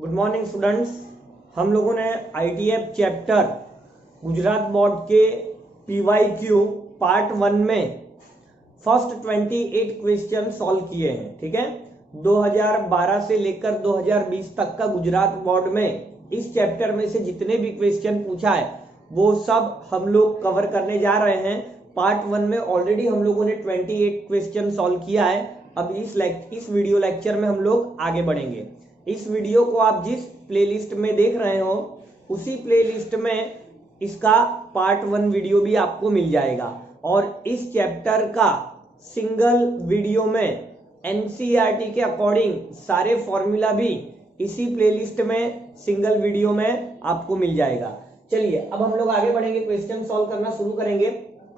Good morning students. हम लोगों ने आईटीएफ चैप्टर गुजरात बोर्ड के पीवाईक्यू पार्ट 1 में फर्स्ट 28 क्वेश्चन सॉल्व किए हैं। ठीक है, 2012 से लेकर 2020 तक का गुजरात बोर्ड में इस चैप्टर में से जितने भी क्वेश्चन पूछा है वो सब हम लोग कवर करने जा रहे हैं। पार्ट 1 में ऑलरेडी हम लोगों ने 28 क्वेश्चन सॉल्व किया है। अब इस वीडियो लेक्चर में हम लोग आगे बढ़ेंगे। इस वीडियो को आप जिस प्लेलिस्ट में देख रहे हो उसी प्लेलिस्ट में इसका पार्ट 1 वीडियो भी आपको मिल जाएगा और इस चैप्टर का सिंगल वीडियो में एनसीईआरटी के अकॉर्डिंग सारे फॉर्मूला भी इसी प्लेलिस्ट में सिंगल वीडियो में आपको मिल जाएगा। चलिए अब हम लोग आगे बढ़ेंगे, क्वेश्चन सॉल्व करना शुरू करेंगे।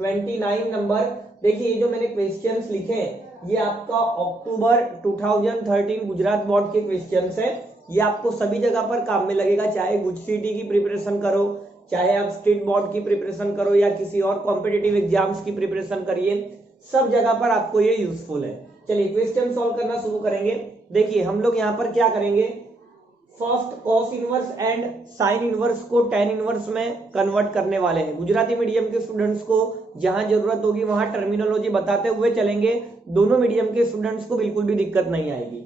29 नंबर देखिए, ये जो मैंने क्वेश्चंस लिखे ये आपका अक्टूबर 2013 गुजरात बोर्ड के क्वेश्चंस है। ये आपको सभी जगह पर काम में लगेगा, चाहे गुजसीटी की प्रिपरेशन करो, चाहे आप स्टेट बोर्ड की प्रिपरेशन करो या किसी और कॉम्पिटिटिव एग्जाम्स की प्रिपरेशन करिए, सब जगह पर आपको ये यूजफुल है। चलिए क्वेश्चन सॉल्व करना शुरू करेंगे। देखिए हम लोग यहाँ पर क्या करेंगे, first cos inverse and sine inverse को टेन इनवर्स में कन्वर्ट करने वाले हैं। गुजराती मीडियम के स्टूडेंट्स को जहां जरूरत होगी वहां टर्मिनोलॉजी बताते हुए चलेंगे, दोनों मीडियम के स्टूडेंट्स को बिल्कुल भी दिक्कत नहीं आएगी।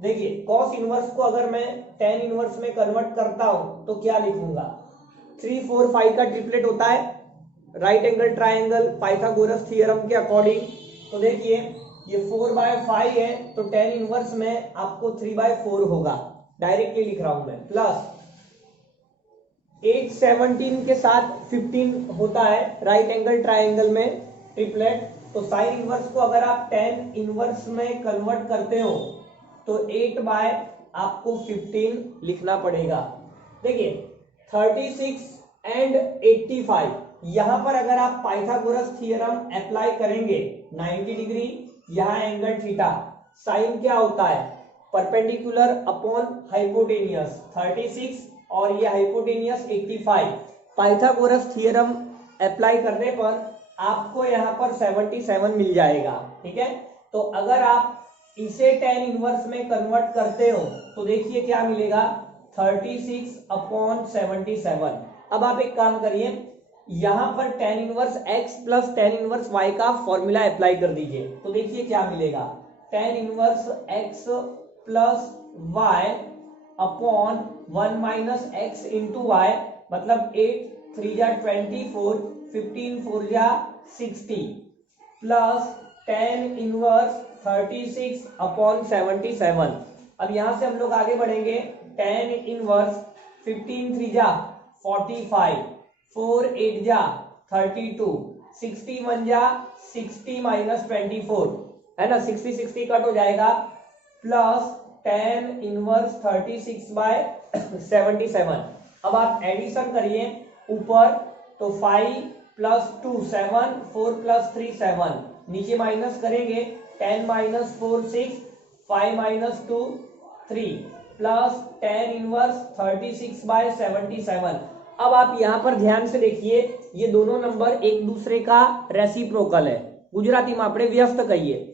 देखिए कॉस इनवर्स को अगर मैं टेन इनवर्स में कन्वर्ट करता हूं तो क्या लिखूंगा, 3 4 5 का ट्रिपलेट होता है, right angle triangle Pythagoras theorem के अकॉर्डिंग। तो देखिए ये 4/5 है तो टेन इनवर्स में आपको 3/4 होगा, डायरेक्टली लिख रहा हूं मैं, प्लस 8 17 के साथ 15 होता है राइट एंगल ट्राइंगल में ट्रिपलेट। तो साइन इनवर्स को अगर आप टेन इनवर्स में कन्वर्ट करते हो तो 8 आपको 15 लिखना पड़ेगा। देखिए 36 एंड 85 यहां पर अगर आप पाइथागोरस थ्योरम अप्लाई करेंगे 90 डिग्री, यहां एंगल थीटा, साइन क्या होता है परपेंडिकुलर अपॉन हाइपोटेनियस 36 और ये हाइपोटेनियस 85। पाइथागोरस थ्योरम अप्लाई करने पर आपको यहाँ पर 77 मिल जाएगा। ठीक है, तो अगर आप इसे टेन इनवर्स में कन्वर्ट करते हो तो देखिए क्या मिलेगा, 36 अपॉन 77। अब आप एक काम करिए, यहां पर tan inverse x plus tan inverse y का फॉर्मूला अप्लाई कर दीजिए तो देखिए क्या मिलेगा, tan inverse x plus y upon 1 minus x into y, मतलब 8 3 जा 24, 15 4 जा 60 प्लस टेन इनवर्स 36 अपॉन 77। अब यहां से हम लोग आगे बढ़ेंगे, टेन इनवर्स 15 3 जा 45, 4 8 जा 32, 61 जा 60 माइनस 24 है ना, 60 60 कट हो जाएगा, प्लस टेन इनवर्स 36/77। अब आप एडिशन करिए ऊपर, तो 5 प्लस 2 7, 4 प्लस 3 7, नीचे माइनस करेंगे 10 minus 4 6, 5 minus 2 3 plus tan inverse 36/77। अब आप यहां पर ध्यान से देखिए, ये दोनों नंबर एक दूसरे का रेसिप्रोकल है, गुजराती में आपने व्यस्त कहिए।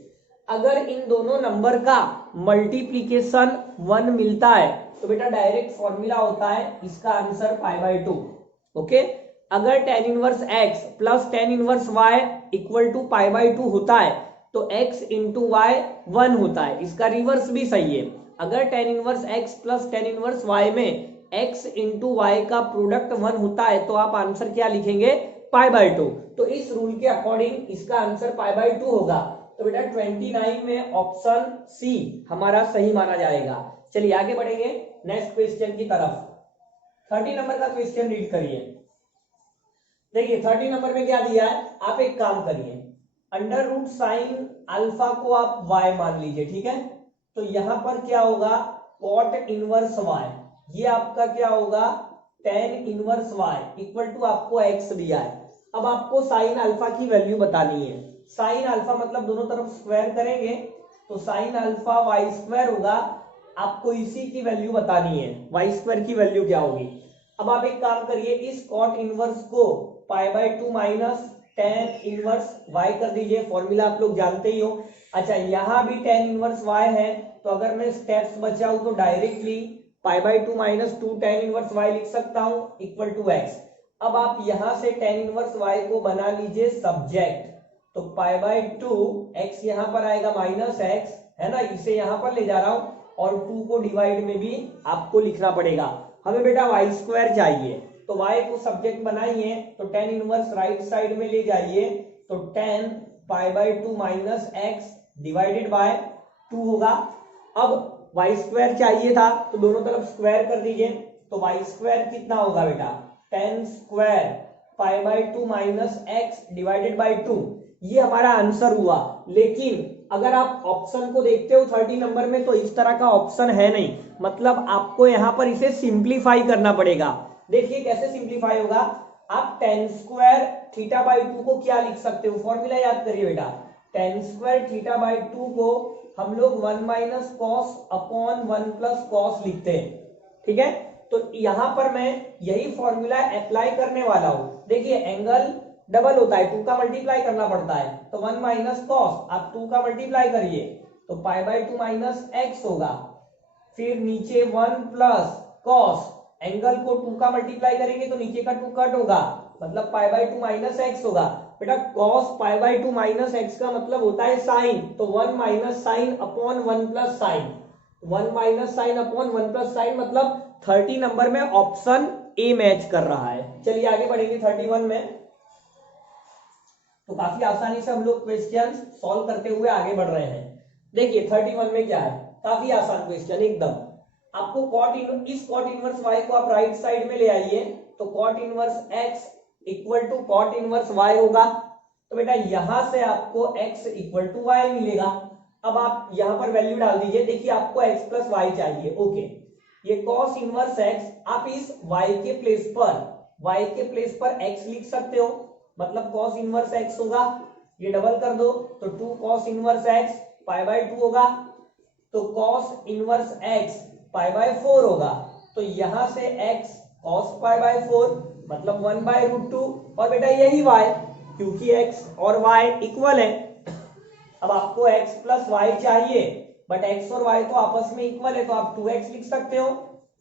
अगर इन दोनों नंबर का मल्टीप्लीकेशन 1 मिलता है तो बेटा डायरेक्ट फॉर्मूला होता है इसका आंसर π/2। ओके, अगर tan inverse x plus tan inverse y equal to π/2 होता है तो x इंटू वाई 1 होता है, इसका रिवर्स भी सही है। अगर tan inverse x plus tan inverse y में x इंटू वाई का प्रोडक्ट 1 होता है तो आप आंसर क्या लिखेंगे, π/2। तो इस रूल के अकॉर्डिंग इसका आंसर π/2 होगा। तो बेटा 29 में ऑप्शन सी हमारा सही माना जाएगा। चलिए आगे बढ़ेंगे नेक्स्ट क्वेश्चन की तरफ। 30 नंबर का क्वेश्चन रीड करिए। देखिए 30 नंबर में क्या दिया है, आप एक काम करिए, अंडर रूट साइन अल्फा को आप y मान लीजिए। ठीक है, तो यहां पर क्या होगा, कॉट इनवर्स y, ये आपका क्या होगा tan inverse y equal to आपको x दिया है। अब आपको साइन अल्फा की वैल्यू बतानी है। साइन अल्फा मतलब दोनों तरफ स्क्वायर करेंगे तो साइन अल्फा वाई स्क्वायर होगा, आपको इसी की वैल्यू बतानी है, वाई स्क्वायर की वैल्यू क्या होगी। अब आप एक काम करिए, इस कॉट इनवर्स को π/2 माइनस टेन इनवर्स वाई कर दीजिए, फॉर्मूला आप लोग जानते ही हो। अच्छा यहां भी टेन इनवर्स वाई है तो अगर मैं स्टेप्स बचाऊं तो directly pi by two minus two tan inverse y लिख सकता हूं इक्वल टू एक्स। अब आप यहां से टेन इनवर्स वाई को बना लीजिए सब्जेक्ट, तो पाई बाई टू एक्स यहां पर आएगा माइनस एक्स, है ना, इसे यहां पर ले जा रहा हूं, और टू को डिवाइड में भी आपको लिखना पड़ेगा। हमें बेटा वाई स्क्वायर चाहिए, तो वाई को सब्जेक्ट बनाइए, तो टेन इनवर्स राइट साइड में ले जाइए, तो ten pi by two minus x divided by two होगा। अब वाई स्क्वायर चाहिए था, तो दोनों तरफ स्क्वायर कर दीजिए, तो वाई स्क्वायर कितना होगा बेटा, ten square pi by two minus x divided by two. ये हमारा आंसर हुआ। लेकिन अगर आप ऑप्शन को देखते हो 30 नंबर में, तो इस तरह का ऑप्शन है नहीं, मतलब आपको यहां पर इसे सिंप्लीफाई करना पड़ेगा। देखिए कैसे सिंप्लीफाई होगा, आप ten square theta by two को क्या लिख सकते हो, फॉर्मूला याद करिए बेटा, ten square theta by two को हम लोग one minus cos upon one plus cos लिखते हैं, ठीक है। तो यहां पर मैं यही फॉर्मूला अप्लाई करने वाला हूं। देखिए एंगल डबल होता है, टू का मल्टीप्लाई करना पड़ता है, तो वन माइनस कॉस, आप टू का मल्टीप्लाई करिए, तो पाई बाई टू माइनस एक्स होगा, फिर नीचे वन प्लस कॉस, एंगल को टू का मल्टीप्लाई करेंगे तो नीचे का टू कट होगा, मतलब पाई बाई टू माइनस एक्स होगा। बेटा cos pi by two minus x का मतलब होता है साइन, तो one minus sine upon one plus sign, one minus sine upon one plus sign, मतलब 30 नंबर में ऑप्शन ए मैच कर रहा है। चलिए आगे बढ़ेंगे 31 में। तो काफी आसानी से हम लोग क्वेश्चन सॉल्व करते हुए आगे बढ़ रहे हैं। देखिए 31 में क्या है, काफी आसान क्वेश्चन एकदम। आपको इस कॉट इनवर्स वाई को आप राइट साइड में ले आइए, तो cot inverse x equal to cot inverse y होगा, तो बेटा यहां से आपको x इक्वल टू वाई मिलेगा। अब आप यहां पर वैल्यू डाल दीजिए, देखिए आपको x प्लस वाई चाहिए, ओके, ये कॉस इनवर्स x, आप इस y के प्लेस पर x लिख सकते हो, मतलब कॉस इनवर्स x होगा, ये डबल कर दो तो two cos inverse x pi by two होगा, तो cos inverse x pi by four होगा, तो यहां से x cos pi by four मतलब वन बाई रूट टू, और बेटा यही y, क्योंकि x और y इक्वल है। अब आपको x प्लस वाई चाहिए, बट x और y तो आपस में इक्वल है, तो आप 2x लिख सकते हो,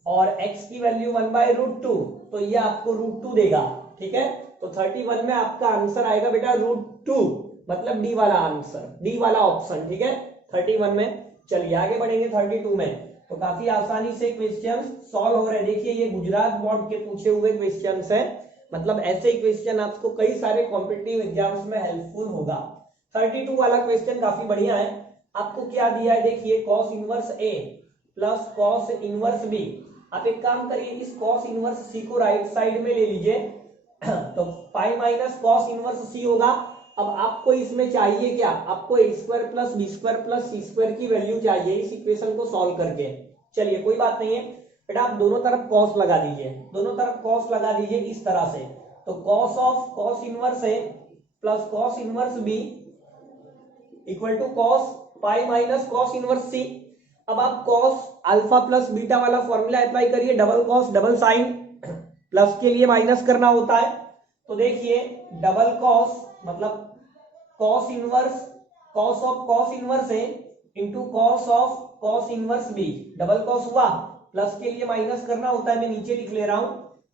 और x की value one by root two, तो ये आपको रूट टू देगा, ठीक है। तो 31 में आपका आंसर आएगा बेटा रूट टू, मतलब डी वाला आंसर, डी वाला ऑप्शन, ठीक है 31 में। चलिए आगे बढ़ेंगे 32 में। तो काफी आसानी से क्वेश्चन सॉल्व हो रहे हैं। देखिए ये गुजरात बोर्ड के पूछे हुए क्वेश्चन है, मतलब ऐसे क्वेश्चन आपको कई सारे कॉम्पिटिटिव एग्जाम्स में हेल्पफुल होगा। 32 वाला क्वेश्चन काफी बढ़िया है। आपको क्या दिया है, देखिए cos inverse A plus cos inverse B. आप एक काम करिए, इस कॉस इनवर्स सी को राइट साइड में ले लीजिए, तो pi minus cos inverse C होगा। अब आपको इसमें चाहिए क्या, आपको A square plus B square plus C square की वैल्यू चाहिए इस इक्वेशन को सॉल्व करके। चलिए कोई बात नहीं है बेटा, आप दोनों तरफ कॉस लगा दीजिए, दोनों तरफ कॉस लगा दीजिए इस तरह से, तो cos of cos inverse A plus cos inverse B equal to cos pi minus cos inverse C. अब आप कॉस अल्फा प्लस बीटा वाला फॉर्मूला अप्लाई करिए, double cos double sine, plus के लिए माइनस करना होता है, तो देखिए डबल कॉस मतलब cos inverse cos of cos inverse A into cos of cos inverse B, double cos हुआ, प्लस के लिए माइनस करना होता है, मैं नीचे लिख ले रहा हूं,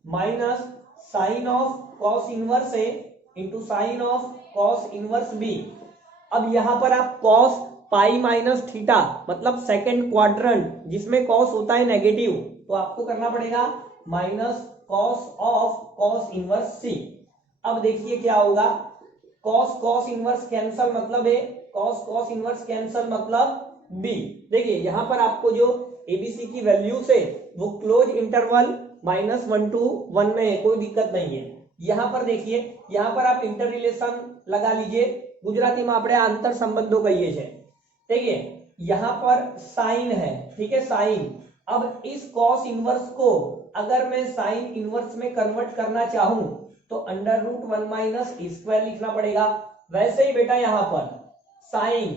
minus sine of cos inverse A into sine of cos inverse B. अब यहां पर आप कॉस पाई माइनस थीटा मतलब सेकेंड क्वाड्रेंट जिसमें कॉस होता है नेगेटिव, तो आपको करना पड़ेगा minus cos of cos inverse C. अब देखिए क्या होगा, कॉस कॉस इनवर्स कैंसल मतलब A, cos cos inverse cancel मतलब बी। देखिए यहां पर आपको जो एबीसी की वैल्यू से वो क्लोज इंटरवल -1 to 1 में है, कोई दिक्कत नहीं है। यहां पर देखिए, यहां पर आप इंटर रिलेशन लगा लीजिए, गुजराती में આપણે आंतर संबंधो कहिए छे। देखिए यहां पर साइन है, ठीक है साइन। अब इस कॉस इनवर्स को अगर मैं साइन इनवर्स में कन्वर्ट करना चाहूं तो under root one minus square लिखना पड़ेगा। वैसे ही बेटा यहां पर साइन,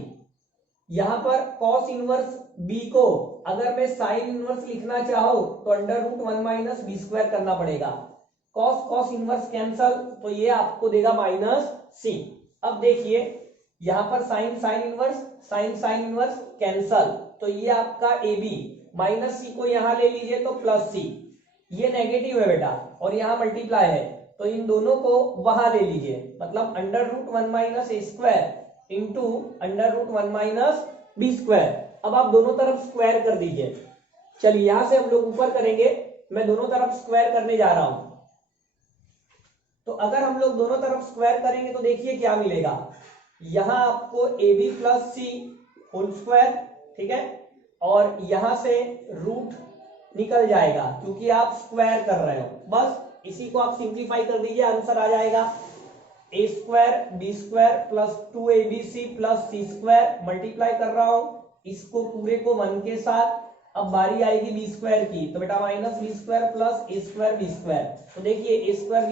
यहां पर कॉस इनवर्स बी को अगर मैं साइन इनवर्स लिखना चाहूं तो under root one minus B square करना पड़ेगा। कॉस कॉस इनवर्स कैंसल, तो ये आपको देगा माइनस सी। अब देखिए यहां पर साइन साइन इनवर्स कैंसल, तो ये आपका ए बी, माइनस सी को यहां ले लीजिए तो प्लस सी, ये नेगेटिव है बेटा और यहाँ मल्टीप्लाई है, तो इन दोनों को वहां ले लीजिए, मतलब under root one minus A square into under root one minus B square. अब आप दोनों तरफ स्क्वायर कर दीजिए। चलिए यहां से हम लोग ऊपर करेंगे, मैं दोनों तरफ स्क्वायर करने जा रहा हूं। तो अगर हम लोग दोनों तरफ स्क्वायर करेंगे तो देखिए क्या मिलेगा, यहां आपको A B plus C whole square, ठीक है, और यहां से रूट निकल जाएगा क्योंकि आप स्क्वायर कर रहे हो, बस इसी को आप सिंप्लीफाई कर दीजिए, आंसर आ जाएगा A square B square plus 2abc plus C square, multiply कर रहा हूं इसको पूरे को 1 के साथ। अब बारी आएगी बी स्क्वायर की, तो बेटा माइनस बी स्क्वायर प्लस ए स्क्वायर बी स्क्वायर, तो देखिए ए स्क्वायर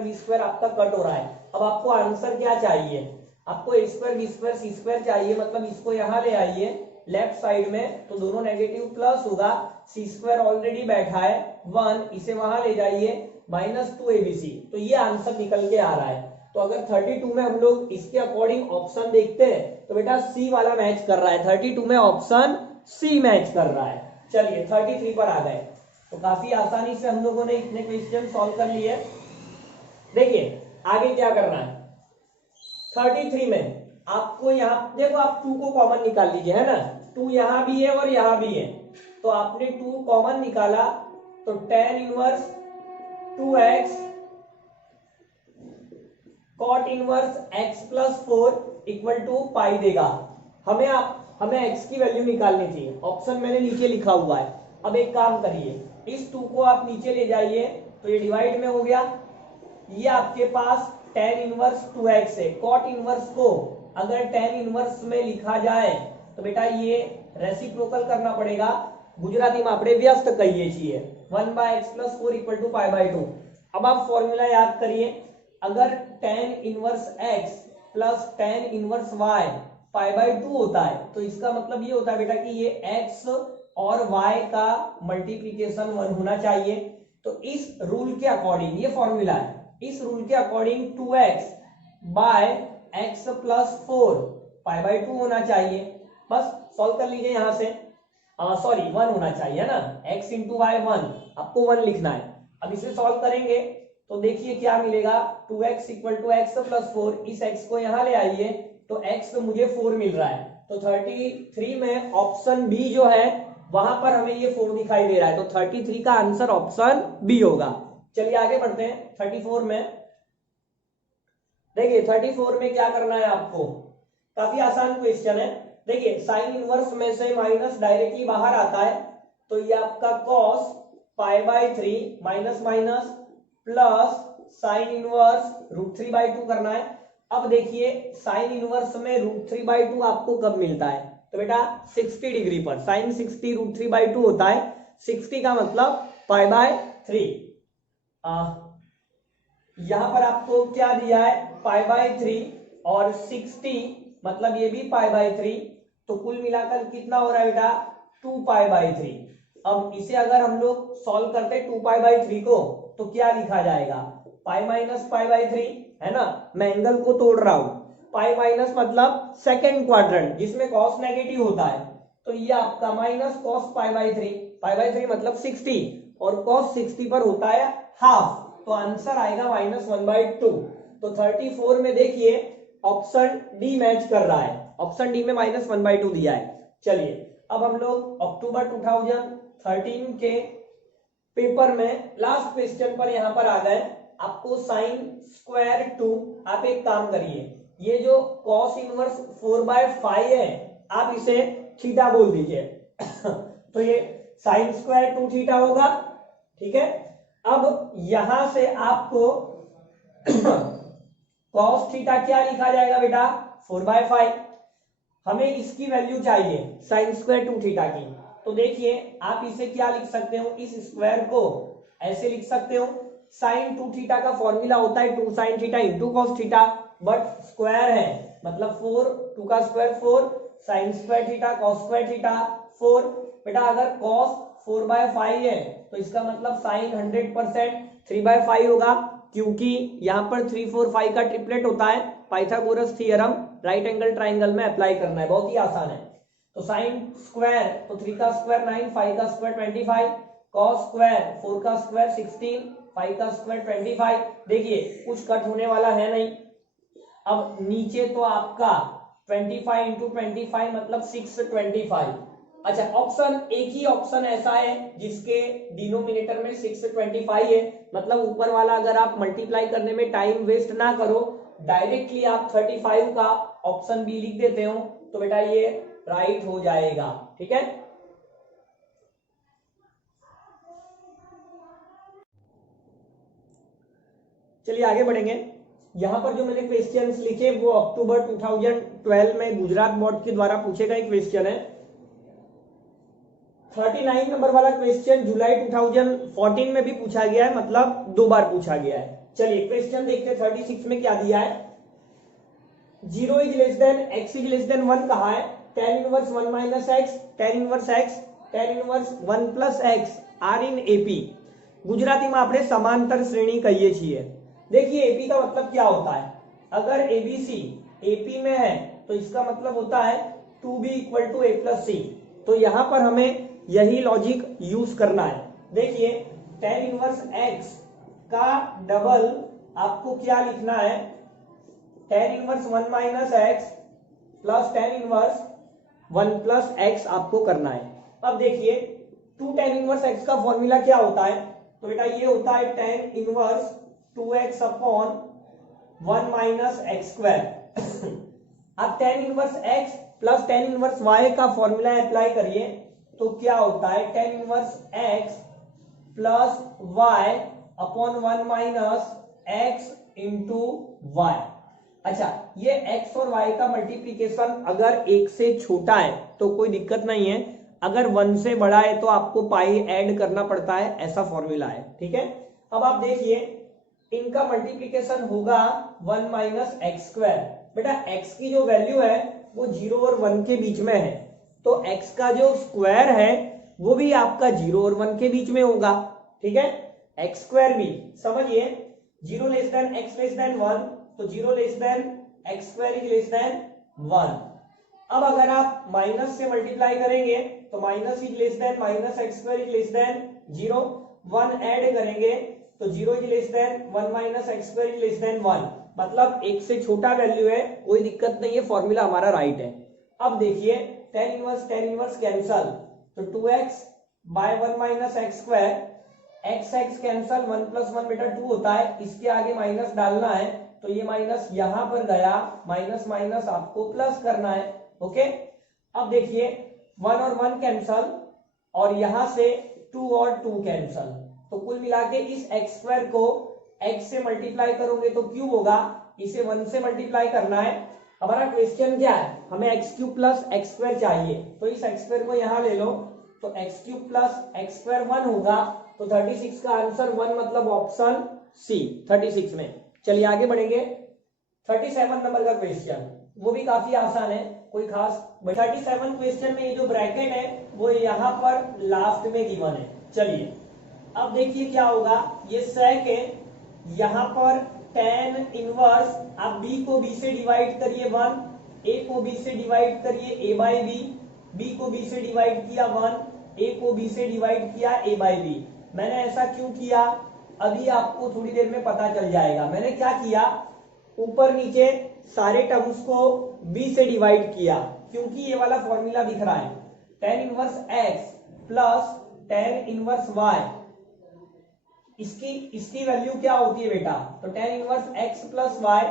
बी स्क्वायर आपका कट हो रहा है। अब आपको आंसर क्या चाहिए, आपको A square B square C square चाहिए, मतलब इसको यहां ले आइए लेफ्ट साइड में, तो दोनों नेगेटिव प्लस होगा, सी स्क्वायर ऑलरेडी बैठा है 1, इसे वहां ले जाइए माइनस 2abc, तो ये आंसर निकल के आ रहा है। तो अगर 32 में हम लोग इसके अकॉर्डिंग ऑप्शन देखते हैं तो बेटा सी वाला मैच कर रहा है, 32 में ऑप्शन सी मैच कर रहा है। चलिए 33 पर आ गए, तो काफी आसानी से हम लोगों ने इतने क्वेश्चन सॉल्व कर लिए। देखिए आगे क्या करना है, 33 में आपको यहाँ देखो, आप 2 को कॉमन निकाल लीजिए, है ना, 2 यहां भी है और यहां भी है, तो आपने 2 कॉमन निकाला तो tan inverse 2x cot inverse x plus 4 equal to pi देगा। हमें x की वैल्यू निकालनी थी, ऑप्शन मैंने नीचे लिखा हुआ है। अब एक काम करिए, इस 2 को आप नीचे ले जाइए तो ये डिवाइड में हो गया, ये आपके पास tan इनवर्स 2x है, cot इनवर्स को अगर tan इनवर्स में लिखा जाए तो बेटा ये रेसिप्रोकल करना पड़ेगा, गुजराती में આપણે વ્યસ્ત કહીએ છીએ, 1/x + 4 = π/2। अब आप फॉर्मूला याद करिए, अगर tan inverse x plus tan inverse y π/2 होता है तो इसका मतलब ये होता है बेटा कि ये x और y का मल्टीप्लीकेशन 1 होना चाहिए। तो इस रूल के अकॉर्डिंग, ये फॉर्मूला है, इस रूल के according 2x bye x plus 4 π/2 होना चाहिए। बस सॉल्व कर लीजिए यहां से, सॉरी 1 होना चाहिए, है ना, x इंटू वाई 1, आपको 1 लिखना है। अब इसे सॉल्व करेंगे तो देखिए क्या मिलेगा, 2x = x प्लस 4, इस x को यहां ले आइए तो x मुझे 4 मिल रहा है, तो 33 में ऑप्शन बी जो है वहां पर हमें ये 4 दिखाई दे रहा है, तो 33 का आंसर ऑप्शन बी होगा। चलिए आगे बढ़ते हैं 34 में। देखिए 34 में क्या करना है आपको, काफी आसान क्वेश्चन है। देखिए साइन इनवर्स में से माइनस डायरेक्टली बाहर आता है, तो ये आपका cos π/3 minus minus plus sine inverse √3/2 करना है। अब देखिए साइन इनवर्स में √3/2 आपको कब मिलता है, तो बेटा 60 डिग्री पर, साइन 60 √3/2 होता है, 60 का मतलब π/3। यहां पर आपको क्या दिया है, π/3 और 60 मतलब ये भी π/3, तो कुल मिलाकर कितना हो रहा है बेटा 2π/3। अब इसे अगर हम लोग सॉल्व करते 2π/3 को तो क्या लिखा जाएगा, पाई माइनस π/3, है ना, मैं एंगल को तोड़ रहा हूं, पाई माइनस मतलब सेकेंड क्वाड्रेंट जिसमें कॉस नेगेटिव होता है, तो ये आपका माइनस कॉस π/3 मतलब 60 और कॉस 60 पर होता है हाफ, तो आंसर आएगा -1/2। तो 34 में देखिए ऑप्शन डी मैच कर रहा है, ऑप्शन डी में -1/2 दिया है। चलिए अब हम लोग अक्टूबर 2013 के पेपर में लास्ट क्वेश्चन पर यहां पर आ गए। आपको साइन स्क्वायर 2, आप एक काम करिए, ये जो कॉस इनवर्स 4/5 है आप इसे थीटा बोल दीजिए तो ये साइन स्क्वायर 2 थीटा होगा, ठीक है। अब यहां से आपको कॉस थीटा क्या लिखा जाएगा बेटा 4/5, हमें इसकी वैल्यू चाहिए साइन स्क्वायर 2 थीटा की, तो देखिए आप इसे क्या लिख सकते हो, इस स्क्वायर को ऐसे लिख सकते हो, साइन 2 थीटा का फॉर्मूला होता है 2 sin theta into cos theta, but square है मतलब 4, 2 का square 4, sine square theta cos square theta 4। बेटा अगर कॉस 4/5 है तो इसका मतलब साइन 100% 3/5 होगा, क्योंकि यहाँ पर 3, 4, 5 का ट्रिपलेट होता है, Pythagoras theorem right angle triangle में अप्लाई करना है, बहुत ही आसान है। तो साइन स्क्वायर तो 3 का स्क्वायर 9, 5 का स्क्वायर 25, कॉस स्क्वायर 4 का स्क्वायर 16, 5 का स्क्वायर 25। देखिए कुछ कट होने वाला है नहीं। अब नीचे तो आपका 25 इंटू 25 मतलब 625। अच्छा, ऑप्शन एक ही ऑप्शन ऐसा है जिसके डिनोमिनेटर में 625 है, मतलब ऊपर वाला अगर आप मल्टीप्लाई करने में टाइम वेस्ट ना करो, डायरेक्टली आप 35 का ऑप्शन बी लिख देते हो तो बेटा ये राइट हो जाएगा। ठीक है, चलिए आगे बढ़ेंगे। यहां पर जो मैंने क्वेश्चंस लिखे वो अक्टूबर 2012 में गुजरात बोर्ड के द्वारा पूछे गए क्वेश्चन है। 39 नंबर वाला क्वेश्चन जुलाई 2014 में भी पूछा गया है, मतलब 2 बार पूछा गया है। चलिए क्वेश्चन देखते हैं 36 में क्या दिया है। 0 is less than x is less than 1 कहा है। tan inverse 1 minus x, tan inverse x, tan inverse 1 plus x are in AP. Gujarati में આપણે समांतर श्रेणी कहिए છીએ। देखिए एपी का मतलब क्या होता है, अगर एबीसी एपी में है तो इसका मतलब होता है 2b equal to a plus C. तो यहां पर हमें यही लॉजिक यूज करना है। देखिए tan इनवर्स x का डबल आपको क्या लिखना है, tan inverse 1 minus x plus tan inverse 1 plus x आपको करना है। अब देखिए 2 tan इनवर्स x का फॉर्मूला क्या होता है, तो बेटा ये होता है tan inverse 2x upon 1 minus x square. अब tan inverse x plus tan inverse y का फॉर्मूला अप्लाई करिए तो क्या होता है tan inverse x plus y upon 1 minus x into y। अच्छा, ये x और y का मल्टीप्लीकेशन अगर 1 से छोटा है तो कोई दिक्कत नहीं है, अगर 1 से बड़ा है तो आपको पाई ऐड करना पड़ता है, ऐसा फॉर्मूला है। ठीक है, अब आप देखिए इनका मल्टीप्लीकेशन होगा 1 माइनस एक्स स्क्वायर। बेटा x की जो वैल्यू है वो 0 और 1 के बीच में है, तो x का जो स्क्वायर है वो भी आपका 0 और 1 के बीच में होगा। ठीक है, एक्स स्क्वायर भी समझिए 0 less than x less than 1, तो 0 less than x square is less than 1। अब अगर आप माइनस से मल्टीप्लाई करेंगे तो minus is less then minus x square is less then 0, 1 add करेंगे तो 0 is less than 1 minus x square is less than 1, मतलब 1 से छोटा वैल्यू है, कोई दिक्कत नहीं है, फॉर्मूला हमारा राइट है। अब देखिए tan इनवर्स कैंसल, तो 2x by 1 minus x square, x cancel, 1 plus 1 बेटा 2 होता है, इसके आगे माइनस डालना है तो ये माइनस यहां पर गया, माइनस माइनस आपको प्लस करना है। ओके, अब देखिए 1 और 1 कैंसल और यहां से 2 और 2 कैंसल, तो कुल मिला के इस एक्स स्क्वायर को x से मल्टीप्लाई करोगे तो क्यूब होगा, इसे 1 से मल्टीप्लाई करना है। हमारा क्वेश्चन क्या है, हमें x cube plus x square चाहिए, तो इस एक्स स्क्वायर को यहां ले लो तो x cube plus x square 1 होगा, तो 36 का आंसर 1 मतलब ऑप्शन सी 36 में। चलिए आगे बढ़ेंगे। 37 नंबर का क्वेश्चन, वो भी काफी आसान है, कोई खास। 37 क्वेश्चन में ये जो ब्रैकेट है वो यहाँ पर लास्ट में गिवन है। चलिए अब देखिए क्या होगा, ये सेक है, यहाँ पर tan इनवर्स, आप b को b से डिवाइड करिए 1, a को b से डिवाइड करिए a बाई b को b से डिवाइड किया 1, a को b से डिवाइड किया a बाई b। मैंने ऐसा क्यों किया अभी आपको थोड़ी देर में पता चल जाएगा। मैंने क्या किया, ऊपर नीचे सारे टर्म्स को b से डिवाइड किया, क्योंकि ये वाला फॉर्मूला दिख रहा है tan inverse x plus tan inverse y, इसकी वैल्यू क्या होती है बेटा, तो tan inverse x plus y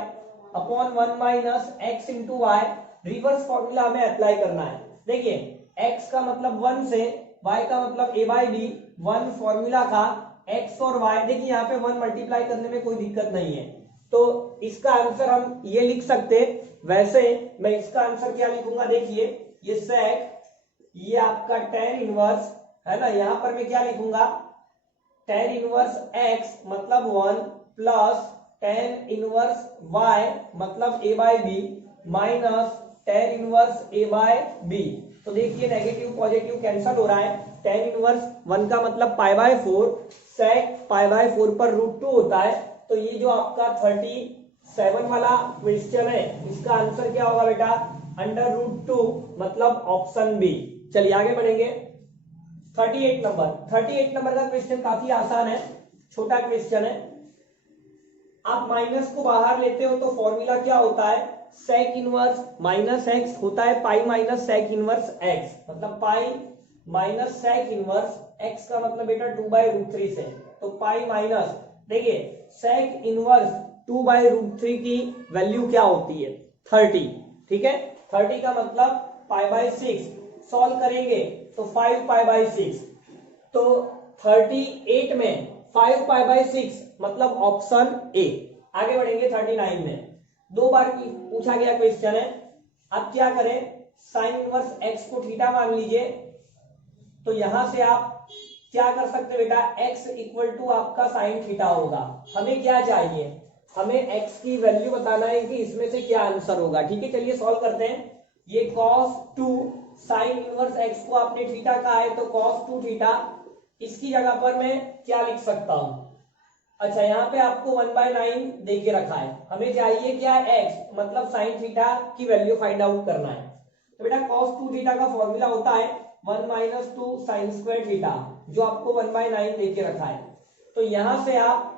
upon 1 minus x into y, reverse formula हमें अप्लाई करना है। देखिए x का मतलब 1 से, y का मतलब a बाई बी, 1 फॉर्मूला का x और y, देखिए यहाँ पे 1 मल्टीप्लाई करने में कोई दिक्कत नहीं है, तो इसका आंसर हम ये लिख सकते। वैसे मैं इसका आंसर क्या लिखूंगा, देखिए ये सेक, ये आपका tan इनवर्स है ना, यहां पर मैं क्या लिखूंगा, tan इनवर्स x मतलब 1 प्लस tan इनवर्स y मतलब a by B minus tan inverse a by B. तो देखिए नेगेटिव पॉजिटिव कैंसल हो रहा है, tan इनवर्स 1 का मतलब pi by 4, sec pi by 4 पर √2 होता है, तो ये जो आपका 37 वाला क्वेश्चन है इसका आंसर क्या होगा बेटा, √2 मतलब ऑप्शन बी। चलिए आगे बढ़ेंगे। 38 नंबर का क्वेश्चन काफी आसान है, छोटा क्वेश्चन है। आप माइनस को बाहर लेते हो तो फॉर्मूला क्या होता है, सेक इनवर्स माइनस एक्स होता है pi minus sec inverse X, मतलब pi minus sec inverse X का मतलब बेटा 2/√3 से, तो पाई माइनस, देखिए सेक इनवर्स 2/√3 की वैल्यू क्या होती है 30, ठीक है। 30 का मतलब पाई/6, सॉल्व करेंगे तो 5 पाई/6, तो 38 में 5 पाई/6 मतलब ऑप्शन ए। आगे बढ़ेंगे 39 में, 2 बार पूछा गया क्वेश्चन है। आप क्या करें, साइन इनवर्स एक्स को थीटा मान लीजिए, तो यहां से आप क्या कर सकते बेटा, x इक्वल टू आपका साइन थीटा होगा। हमें क्या चाहिए, हमें x की वैल्यू बताना है कि इसमें से क्या आंसर होगा, ठीक है। चलिए सॉल्व करते हैं। ये cos 2 साइन इनवर्स x को आपने थीटा कहा है, तो cos 2 थीटा, इसकी जगह पर मैं क्या लिख सकता हूं, अच्छा यहाँ पे आपको 1/9 दे के रखा है, हमें चाहिए क्या x मतलब साइन थीटा की वैल्यू फाइंड आउट करना है। तो बेटा cos 2 थीटा का फॉर्मूला होता है 1 - 2 साइन स्क्वायर थीटा, जो आपको 1/9 दे के रखा है। तो यहां से आप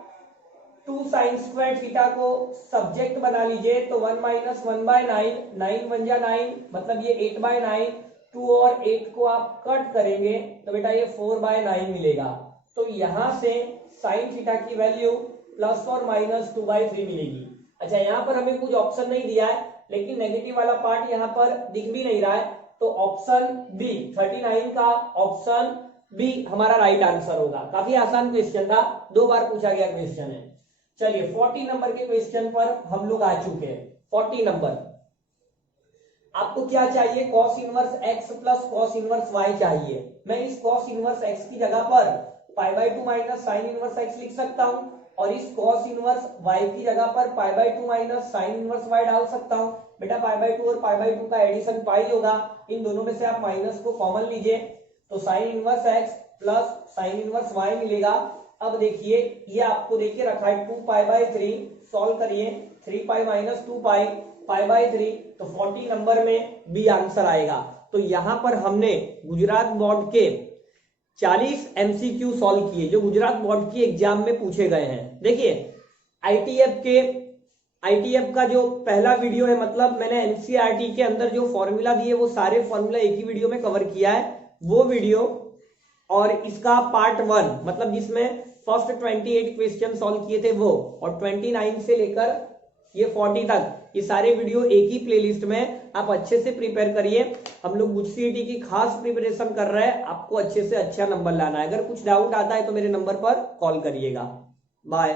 2 साइन स्क्वायर थीटा को सब्जेक्ट बना लीजिए, तो 1 - 1/9, 9 1 जा 9 मतलब ये 8/9, 2 और 8 को आप कट करेंगे तो बेटा ये 4/9 मिलेगा। तो यहां से साइन थीटा की वैल्यू प्लस और माइनस 2/3 मिलेगी। अच्छा यहाँ पर हमें कुछ ऑप्शन नहीं दिया है, लेकिन नेगेटिव वाला पार्ट यहाँ पर दिख भी नहीं रहा है, तो ऑप्शन बी 39 का ऑप्शन बी हमारा राइट आंसर होगा। काफी आसान क्वेश्चन था, 2 बार पूछा गया क्वेश्चन है। चलिए 40 नंबर के क्वेश्चन पर हम लोग आ चुके हैं। 40 नंबर, आपको क्या चाहिए, cos inverse x plus cos inverse y चाहिए। मैं इस cos इनवर्स x की जगह पर पाई/2 माइनस साइन इनवर्स x लिख सकता हूं, और इस cos इनवर्स y की जगह पर पाई/2 माइनस साइन इनवर्स y डाल सकता हूं। बेटा पाई/2 और पाई/2 का एडिशन पाई होगा, इन दोनों में से आप माइनस को कॉमन लीजिए, तो sine inverse x plus sine inverse y मिलेगा। अब देखिए ये आपको देखिए रखा है 2 पाई/3, सॉल्व करिए, 3 पाई माइनस 2 पाई, पाई/3, तो 40 नंबर में बी आंसर आएगा। तो यहां पर हमने गुजरात बोर्ड के 40 एमसीक्यू सॉल्व किए, जो गुजरात बोर्ड की एग्जाम में पूछे गए हैं। देखिए आईटीएफ का जो पहला वीडियो है, मतलब मैंने एनसीईआरटी के अंदर जो फॉर्मूला दिए वो सारे फॉर्मूला एक ही वीडियो में कवर किया है, वो वीडियो, और इसका पार्ट 1 मतलब जिसमें फर्स्ट 28 क्वेश्चन सॉल्व किए थे वो, और 29 से लेकर ये 40 तक, ये सारे वीडियो एक ही प्लेलिस्ट में। आप अच्छे से प्रिपेयर करिए, हम लोग गुजसीईटी की खास प्रिपरेशन कर रहे हैं, आपको अच्छे से अच्छा नंबर लाना है। अगर कुछ डाउट आता है तो मेरे नंबर पर कॉल करिएगा। बाय।